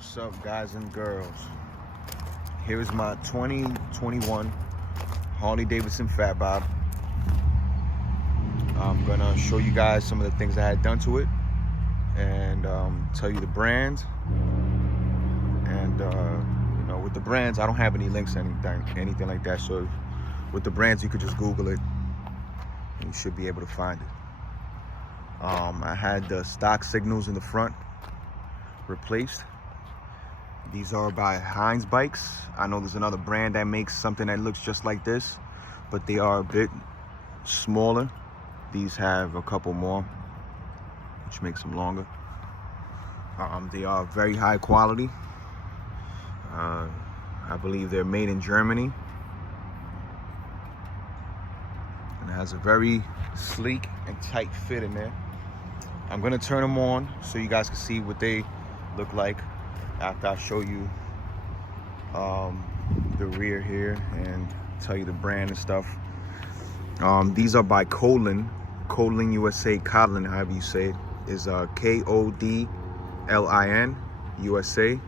What's up, guys and girls? Here is my 2021 Harley Davidson Fat Bob. I'm gonna show you guys some of the things I had done to it and tell you the brand. And you know, with the brands, I don't have any links, anything like that. So with the brands, you could just Google it and you should be able to find it. I had the stock signals in the front replaced. These are by Heinz Bikes. I know there's another brand that makes something that looks just like this, but they are a bit smaller. These have a couple more, which makes them longer. They are very high quality. I believe they're made in Germany. And it has a very sleek and tight fit in there. I'm gonna turn them on so you guys can see what they look like after I show you the rear here and tell you the brand and stuff. These are by Kodlin USA. Kodlin, however you say it, is Kodlin USA.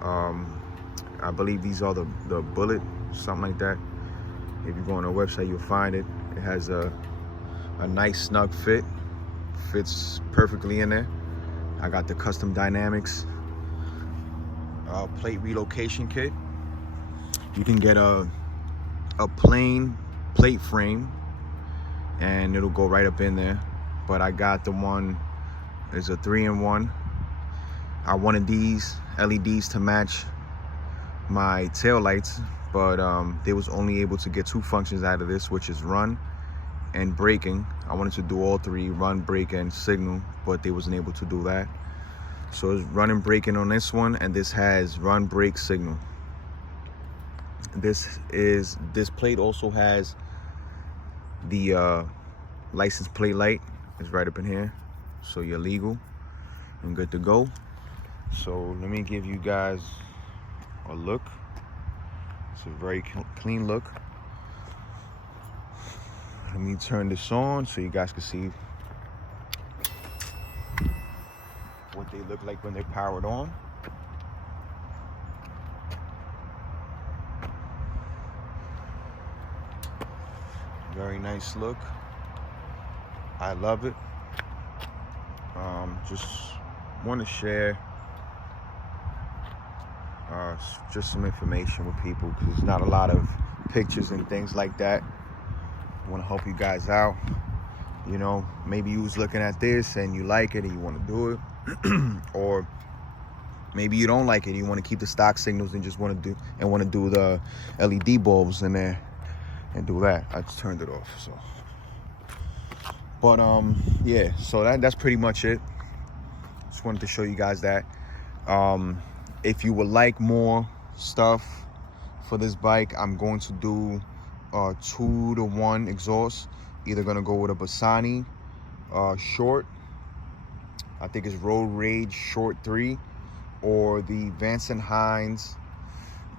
I believe these are the bullet, something like that. If you go on our website, you'll find it. It has a nice snug fit. Fits perfectly in there. I got the custom dynamics plate relocation kit. You can get a plain plate frame and it'll go right up in there, but I got the one, it's a 3-in-1. I wanted these LEDs to match my tail lights, but they was only able to get 2 functions out of this, which is run and braking. I wanted to do all 3, run, brake, and signal, but they wasn't able to do that. So it's run and braking on this one, and this has run, brake, signal. This plate also has the license plate light. It's right up in here, so you're legal and good to go. So let me give you guys a look. It's a very clean look. Let me turn this on so you guys can see what they look like when they're powered on. Very nice look. I love it. Just want to share just some information with people because there's not a lot of pictures and things like that. I want to help you guys out. You know, maybe you was looking at this and you like it and you want to do it. Or maybe you don't like it, you want to keep the stock signals and just want to do the LED bulbs in there and do that. I just turned it off. So but yeah, so that's pretty much it. Just wanted to show you guys that. If you would like more stuff for this bike, I'm going to do 2-to-1 exhaust. Either gonna go with a Bassani short, I think it's Road Rage Short 3, or the Vance & Hines.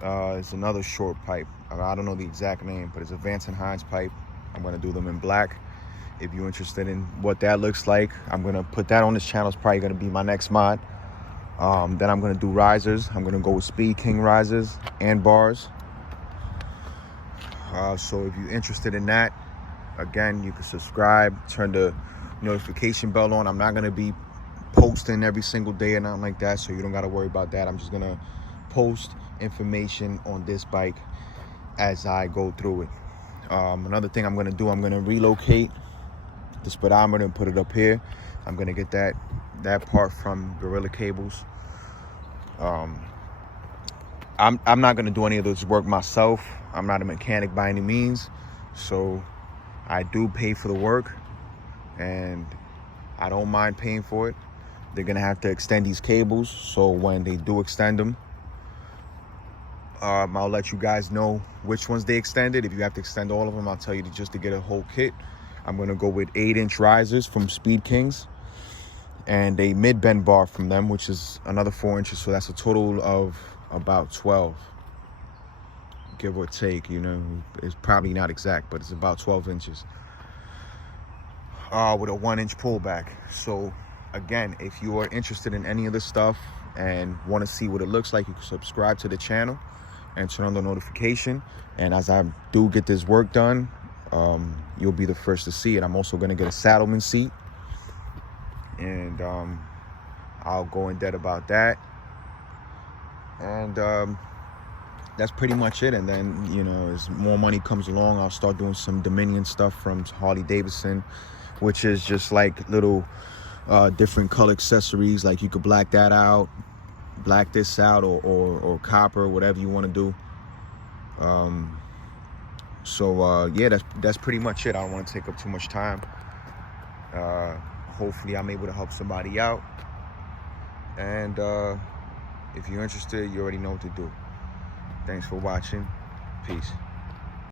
It's another short pipe. I don't know the exact name, but it's a Vance & Hines pipe. I'm gonna do them in black. If you're interested in what that looks like, I'm gonna put that on this channel. It's probably gonna be my next mod. Then I'm gonna do risers. I'm gonna go with Speed King risers and bars. So if you're interested in that, again, you can subscribe, turn the notification bell on. I'm not gonna be posting every single day or nothing like that, so you don't got to worry about that. I'm just gonna post information on this bike as I go through it. Another thing I'm gonna do, I'm gonna relocate the speedometer and put it up here. I'm gonna get that part from Gorilla Cables. I'm not gonna do any of this work myself. I'm not a mechanic by any means, so I do pay for the work and I don't mind paying for it. They're gonna have to extend these cables, so when they do extend them, I'll let you guys know which ones they extended. If you have to extend all of them, I'll tell you just to get a whole kit. I'm gonna go with 8-inch risers from Speed Kings and a mid-bend bar from them, which is another 4 inches, so that's a total of about 12, give or take. You know, it's probably not exact, but it's about 12 inches with a 1-inch pullback. So again, if you are interested in any of this stuff and want to see what it looks like, you can subscribe to the channel and turn on the notification. And as I do get this work done, you'll be the first to see it. I'm also going to get a saddleman seat, and I'll go in depth about that. And that's pretty much it. And then, you know, as more money comes along, I'll start doing some Dominion stuff from Harley Davidson, which is just like little different color accessories. Like you could black that out, black this out, or copper, whatever you want to do. Yeah, that's pretty much it. I don't want to take up too much time. Hopefully I'm able to help somebody out. And if you're interested, you already know what to do. Thanks for watching. Peace.